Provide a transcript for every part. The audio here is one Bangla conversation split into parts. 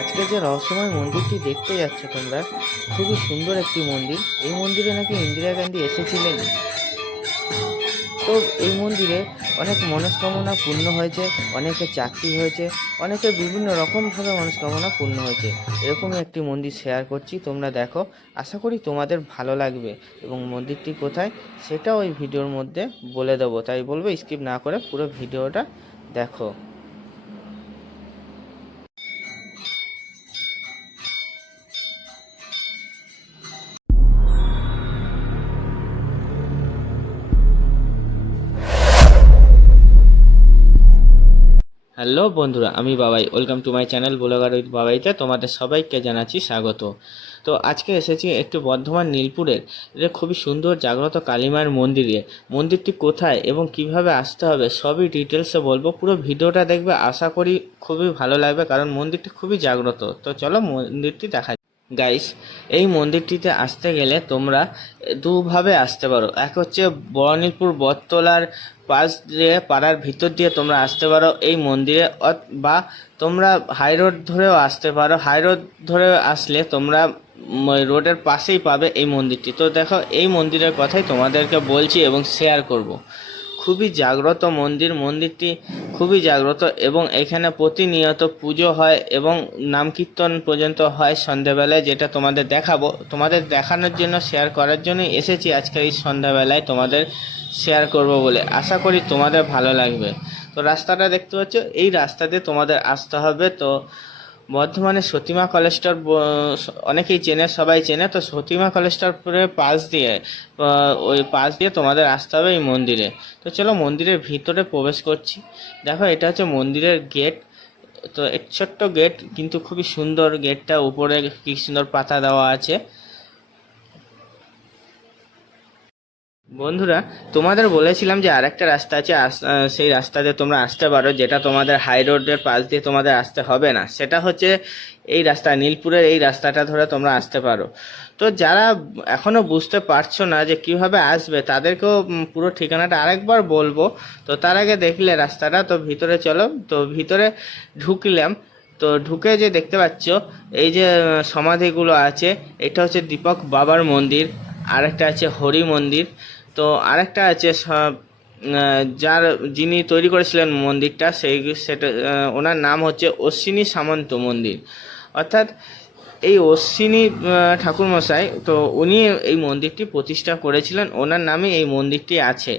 আজকে যে রহস্যময় মন্দিরটি দেখতে যাচ্ছ তোমরা, খুবই সুন্দর একটি মন্দির। এই মন্দিরে নাকি ইন্দিরা গান্ধী এসেছিলেন। তো এই মন্দিরে অনেক মনস্কামনা পূর্ণ হয়েছে, অনেকের চাকরি হয়েছে, অনেকের বিভিন্ন রকমভাবে মনস্কামনা পূর্ণ হয়েছে। এরকমই একটি মন্দির শেয়ার করছি, তোমরা দেখো। আশা করি তোমাদের ভালো লাগবে এবং মন্দিরটি কোথায় সেটাও ওই ভিডিওর মধ্যে বলে দেবো, তাই বলবো স্কিপ না করে পুরো ভিডিওটা দেখো। হ্যালো বন্ধুরা, আমি Babai. Welcome to my channel blogger with বাবাইতে তোমাদের সবাইকে জানাচ্ছি স্বাগত। তো আজকে এসেছি একটু বর্ধমান নীলপুরের এটা খুবই সুন্দর জাগ্রত কালীমায়ের মন্দিরে। মন্দিরটি কোথায় এবং কিভাবে আসতে হবে সবই ডিটেলসে বলবো, পুরো ভিডিওটা দেখবে। আশা করি খুবই ভালো লাগবে, কারণ মন্দিরটি খুবই জাগ্রত। তো চলো মন্দিরটি দেখা গাইস। এই মন্দিরটিতে আসতে গেলে তোমরা দুভাবে আসতে পারো। এক হচ্ছে বড়নীলপুর বটতলার পাশ দিয়ে, পাড়ার ভিতর দিয়ে তোমরা আসতে পারো এই মন্দিরে, বা তোমরা হাই রোড ধরেও আসতে পারো। হাই রোড ধরে আসলে তোমরা রোডের পাশেই পাবে এই মন্দিরটি। তো দেখো, এই মন্দিরের কথাই তোমাদেরকে বলছি এবং শেয়ার করব। খুবই জাগ্রত মন্দির, মন্দিরটি খুবই জাগ্রত এবং এখানে প্রতিনিয়ত পুজো হয় এবং নাম কীর্তন পর্যন্ত হয় সন্ধ্যাবেলায়, যেটা তোমাদের দেখাবো। তোমাদের দেখানোর জন্য, শেয়ার করার জন্যই এসেছি আজকে এই সন্ধ্যাবেলায় তোমাদের শেয়ার করব বলে। আশা করি তোমাদের ভালো লাগবে। তো রাস্তাটা দেখতে পাচ্ছ, এই রাস্তা দিয়ে তোমাদের আসতে হবে। তো বর্ধমানে সতীমা কলেজটার অনেকেই চেনে, সবাই চেনে। তো সতীমা কলেজটার পাশ দিয়ে, ওই পাশ দিয়ে তোমাদের আসতে হবে এই মন্দিরে। তো চলো মন্দিরের ভিতরে প্রবেশ করছি। দেখো, এটা হচ্ছে মন্দিরের গেট। তো ছোট্ট গেট, কিন্তু খুবই সুন্দর গেটটা। উপরে কি সুন্দর পাতা দেওয়া আছে। বন্ধুরা, তোমাদের বলেছিলাম যে আরেকটা রাস্তা আছে, সেই রাস্তা দিয়ে তোমরা আসতে পারো, যেটা তোমাদের হাই রোডের পাশ দিয়ে তোমাদের আসতে হবে না। সেটা হচ্ছে এই রাস্তা, নীলপুরের এই রাস্তাটা ধরে তোমরা আসতে পারো। তো যারা এখনও বুঝতে পারছো না যে কিভাবে আসবে, তাদেরকেও পুরো ঠিকানাটা আরেকবার বলবো। তো তার আগে দেখলে রাস্তাটা, তো ভিতরে চলো। তো ভিতরে ঢুকলাম। তো ঢুকে যে দেখতে পাচ্ছ এই যে সমাধিগুলো আছে, এটা হচ্ছে দীপক বাবার মন্দির। আরেকটা আছে হরি মন্দির। তো আরেকটা আছে যার যিনি তৈরি করেছিলেন মন্দিরটা, সেটা ওনার নাম হচ্ছে অশ্বিনী সামন্ত মন্দির। অর্থাৎ এই অশ্বিনী ঠাকুরমশাই, তো উনি এই মন্দিরটি প্রতিষ্ঠা করেছিলেন, ওনার নামে এই মন্দিরটি আছে।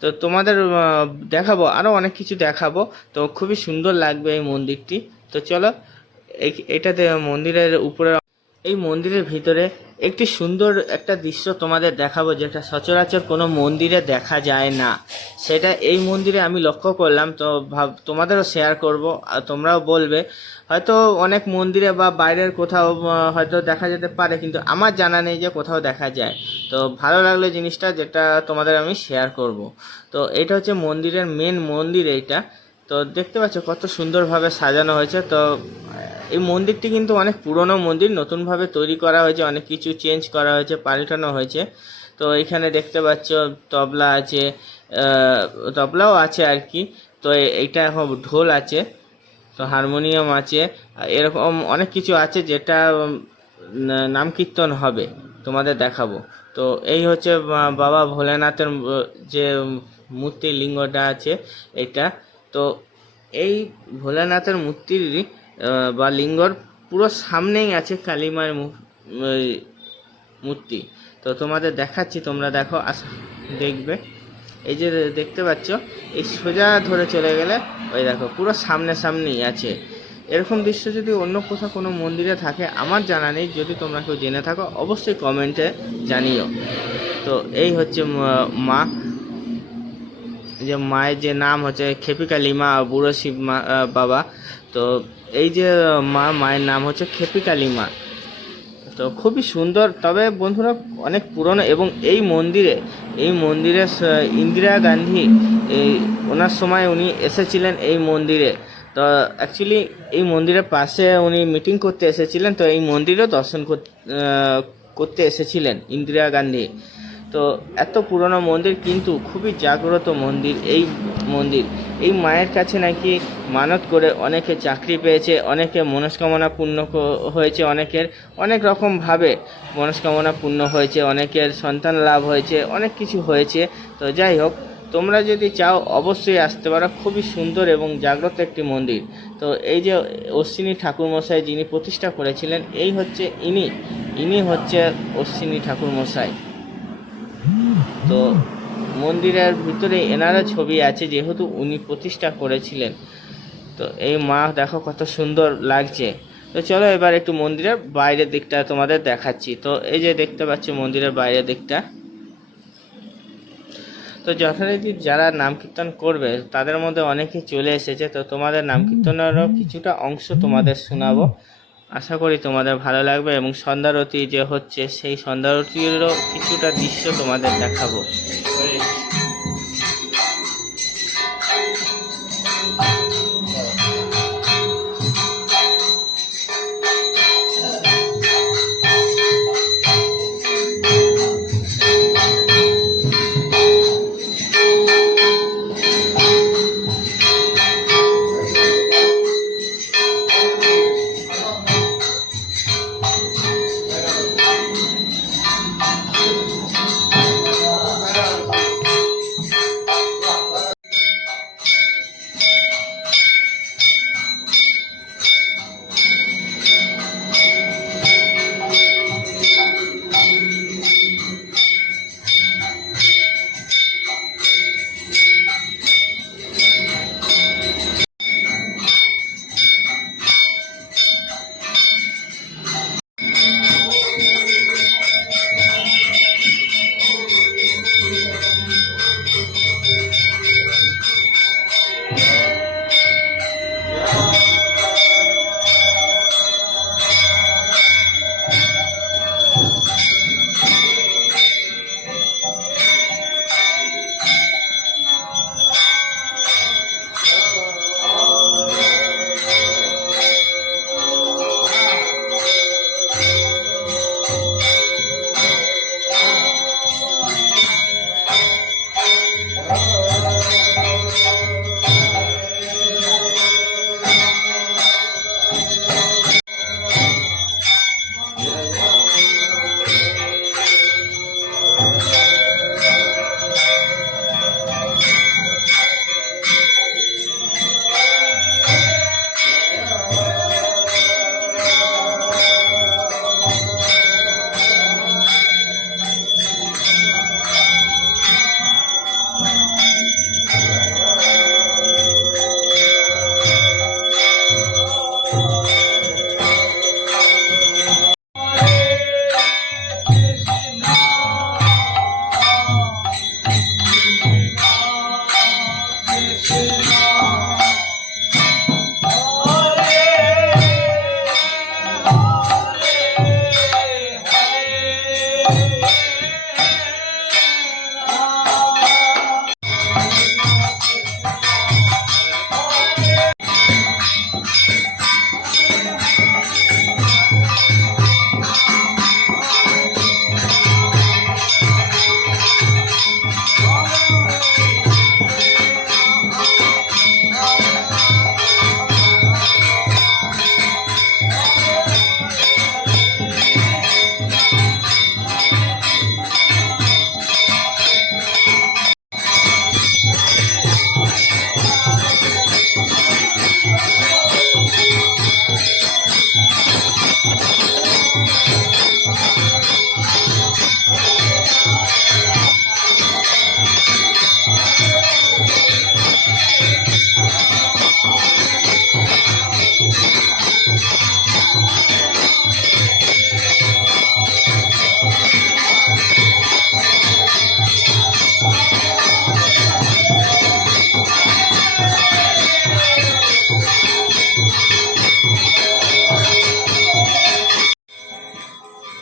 তো তোমাদের দেখাবো, আরও অনেক কিছু দেখাবো। তো খুবই সুন্দর লাগবে এই মন্দিরটি। তো চলো, এটাতে মন্দিরের উপরে, এই মন্দিরের ভিতরে একটি সুন্দর একটা দৃশ্য তোমাদের দেখাবো, যেটা সচরাচর কোনো মন্দিরে দেখা যায় না। সেটা এই মন্দিরে আমি লক্ষ্য করলাম। তো তোমাদেরও শেয়ার করব, আর তোমরাও বলবে। হয়তো অনেক মন্দিরে বা বাইরের কোথাও হয়তো দেখা যেতে পারে, কিন্তু আমার জানা নেই যে কোথাও দেখা যায়। তো ভালো লাগলো জিনিসটা, যেটা তোমাদের আমি শেয়ার করব। তো এটা হচ্ছে মন্দিরের মেন মন্দির এইটা। তো দেখতে পাচ্ছ কত সুন্দরভাবে সাজানো হয়েছে। তো এই মন্দিরটি কিন্তু অনেক পুরনো মন্দির, নতুনভাবে তৈরি করা হয়েছে, অনেক কিছু চেঞ্জ করা হয়েছে, পাল্টানো হয়েছে। তো এখানে দেখতে পাচ্ছ তবলা আছে, তবলাও আছে আর কি। তো এইটা এখন ঢোল আছে, তো হারমোনিয়াম আছে, এরকম অনেক কিছু আছে, যেটা নাম কীর্তন হবে, তোমাদের দেখাবো। তো এই হচ্ছে বাবা ভোলেনাথের যে মূর্তি, লিঙ্গটা আছে এটা। তো এই ভোলেনাথের মূর্তির বা লিঙ্গর পুরো সামনেই আছে কালীমায়ের মূর্তি। তো তোমাদের দেখাচ্ছি, তোমরা দেখো, দেখবে। এই যে দেখতে পাচ্ছ, এই সোজা ধরে চলে গেলে ওই দেখো পুরো সামনে সামনেই আছে। এরকম দৃশ্য যদি অন্য কোথাও কোনো মন্দিরে থাকে, আমার জানা নেই। যদি তোমরা কেউ জেনে থাকো অবশ্যই কমেন্টে জানিও। তো এই হচ্ছে মা, যে মায়ের যে নাম হচ্ছে খেপিকালী মা, বুড়ো শিব মা বাবা। তো এই যে মায়ের নাম হচ্ছে খেপিকালী মা। তো খুবই সুন্দর। তবে বন্ধুরা, অনেক পুরনো, এবং এই মন্দিরে ইন্দিরা গান্ধী, এই ওনার সময় উনি এসেছিলেন এই মন্দিরে। তো অ্যাকচুয়ালি এই মন্দিরের পাশে উনি মিটিং করতে এসেছিলেন। তো এই মন্দিরেও দর্শন করতে এসেছিলেন ইন্দিরা গান্ধী। তো এত পুরনো মন্দির, কিন্তু খুবই জাগ্রত মন্দির। এই মন্দির। এই মায়ের কাছে নাকি মানত করে অনেকে চাকরি পেয়েছে, অনেকে মনস্কামনা পূর্ণ হয়েছে, অনেকের অনেক রকমভাবে মনস্কামনা পূর্ণ হয়েছে, অনেকের সন্তান লাভ হয়েছে, অনেক কিছু হয়েছে। তো যাই হোক, তোমরা যদি চাও অবশ্যই আসতে পারো। খুবই সুন্দর এবং জাগ্রত একটি মন্দির। তো এই যে অশ্বিনী ঠাকুরমশাই যিনি প্রতিষ্ঠা করেছিলেন, এই হচ্ছে ইনি হচ্ছে অশ্বিনী ঠাকুরমশাই। তো মন্দিরের ভিতরে এনারও ছবি আছে, যেহেতু উনি প্রতিষ্ঠা করেছিলেন। তো এই মা দেখো কত সুন্দর লাগছে। তো চলো এবার একটু মন্দিরের বাইরের দিকটা তোমাদের দেখাচ্ছি। তো এই যে দেখতে পাচ্ছি মন্দিরের বাইরের দিকটা। তো যথারীতি যারা নাম কীর্তন করবে তাদের মধ্যে অনেকে চলে এসেছে। তো তোমাদের নাম কীর্তনেরও কিছুটা অংশ তোমাদের শোনাবো, আশা করি তোমাদের ভালো লাগবে। এবং সন্ধ্যারতি যে হচ্ছে সেই সন্ধ্যারতিরও কিছুটা দৃশ্য তোমাদের দেখাবো।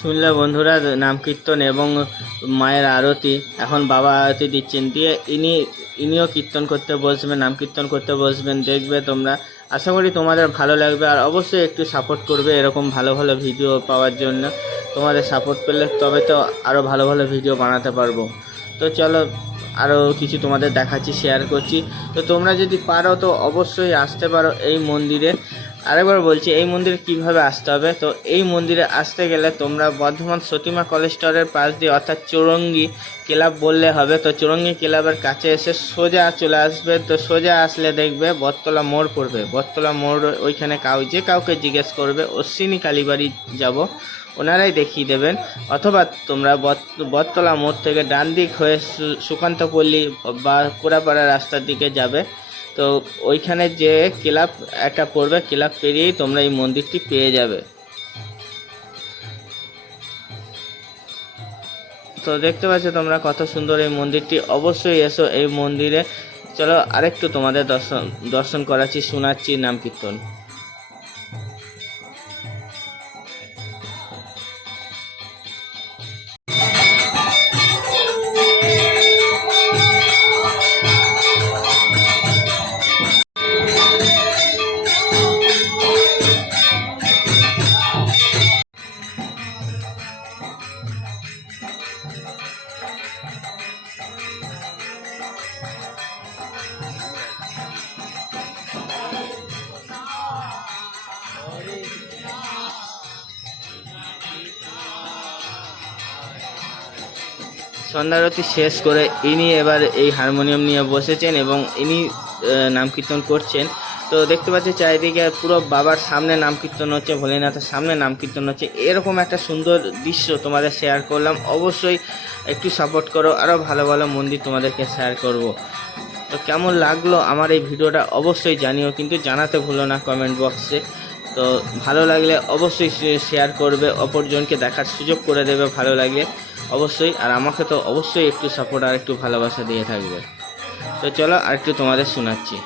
শুনলে বন্ধুরা নাম কীর্তন এবং মায়ের আরতি। এখন বাবা আরতি দিচ্ছেন, দিয়ে ইনিও কীর্তন করতে বসবেন, নাম কীর্তন করতে বসবেন। দেখবে তোমরা, আশা করি তোমাদের ভালো লাগবে। আর অবশ্যই একটু সাপোর্ট করবে এরকম ভালো ভালো ভিডিও পাওয়ার জন্য। তোমাদের সাপোর্ট পেলে তবে তো আরও ভালো ভালো ভিডিও বানাতে পারবো। তো চলো আরও কিছু তোমাদের দেখাচ্ছি, শেয়ার করছি। তো তোমরা যদি পারো তো অবশ্যই আসতে পারো এই মন্দিরে। আরেকবার বলছি এই মন্দিরে কিভাবে আসতে হবে। তো এই মন্দিরে আসতে গেলে তোমরা বর্ধমান সতীমা কলেজ স্টোরের পাশ দিয়ে অর্থাৎ চৌরঙ্গি ক্লাব বললে হবে। তো চৌরঙ্গি ক্লাবের কাছে এসে সোজা চলে আসবে। তো সোজা আসলে দেখবে বটতলা মোড় পড়বে, বটতলা মোড় ওইখানে যে কাউকে জিজ্ঞেস করবে অশ্বিনী কালীবাড়ি যাব, ওনারাই দেখিয়ে দেবেন। অথবা তোমরা বটতলা মোড় থেকে ডান দিক হয়ে সুকান্তপল্লী বা কোড়াপাড়া রাস্তার দিকে যাবে। তো ওইখানে যে ক্লাব একটা পড়বে, ক্লাব পেরিয়েই তোমরা এই মন্দিরটি পেয়ে যাবে। তো দেখতে পাচ্ছ তোমরা কত সুন্দর এই মন্দিরটি, অবশ্যই এসো এই মন্দিরে। চলো আরেকটু তোমাদের দর্শন করাচ্ছি, শোনাচ্ছি নাম কীর্তন। সন্ধ্যারতি শেষ করে ইনি এবার এই হারমোনিয়াম নিয়ে বসেছেন এবং ইনি নাম কীর্তন করছেন। তো দেখতে পাচ্ছি চারিদিকে পুরো বাবার সামনে নাম কীর্তন হচ্ছে, ভোলেনাথের সামনে নাম কীর্তন হচ্ছে। এরকম একটা সুন্দর দৃশ্য তোমাদের শেয়ার করলাম। অবশ্যই একটু সাপোর্ট করো, আরও ভালো ভালো মন্দির তোমাদেরকে শেয়ার করব। তো কেমন লাগলো আমার এই ভিডিওটা অবশ্যই জানিও, কিন্তু জানাতে ভুলো না কমেন্ট বক্সে। তো ভালো লাগলে অবশ্যই শেয়ার করবে, অপরজনকে দেখার সুযোগ করে দেবে ভালো লাগলে অবশ্যই। আর আমাকে তো অবশ্যই একটু সাপোর্ট আর একটু ভালোবাসা দিয়ে থাকবে। তো চলো আর একটু তোমাদের শোনাচ্ছি।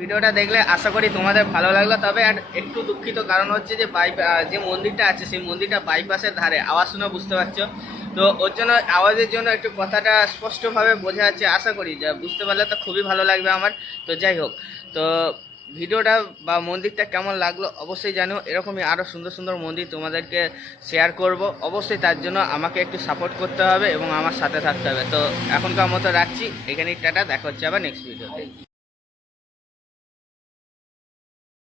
ভিডিওটা দেখলে আশা করি তোমাদের ভালো লাগলো। তবে আর একটু দুঃখিত কারণ হচ্ছে যে যে মন্দিরটা আছে সেই মন্দিরটা বাইপাসের ধারে, আওয়াজ শুনে বুঝতে পারছো। তো ওর জন্য আওয়াজের জন্য একটু কথাটা স্পষ্টভাবে বোঝা যাচ্ছে। আশা করি যা বুঝতে পারলে তো খুবই ভালো লাগবে আমার। তো যাই হোক, তো ভিডিওটা বা মন্দিরটা কেমন লাগলো অবশ্যই জানিও। এরকমই আরও সুন্দর সুন্দর মন্দির তোমাদেরকে শেয়ার করব। অবশ্যই তার জন্য আমাকে একটু সাপোর্ট করতে হবে এবং আমার সাথে থাকতে হবে। তো এখনকার মতো রাখছি এখানেই, টাটা, দেখা হচ্ছে আবার নেক্সট ভিডিওতে।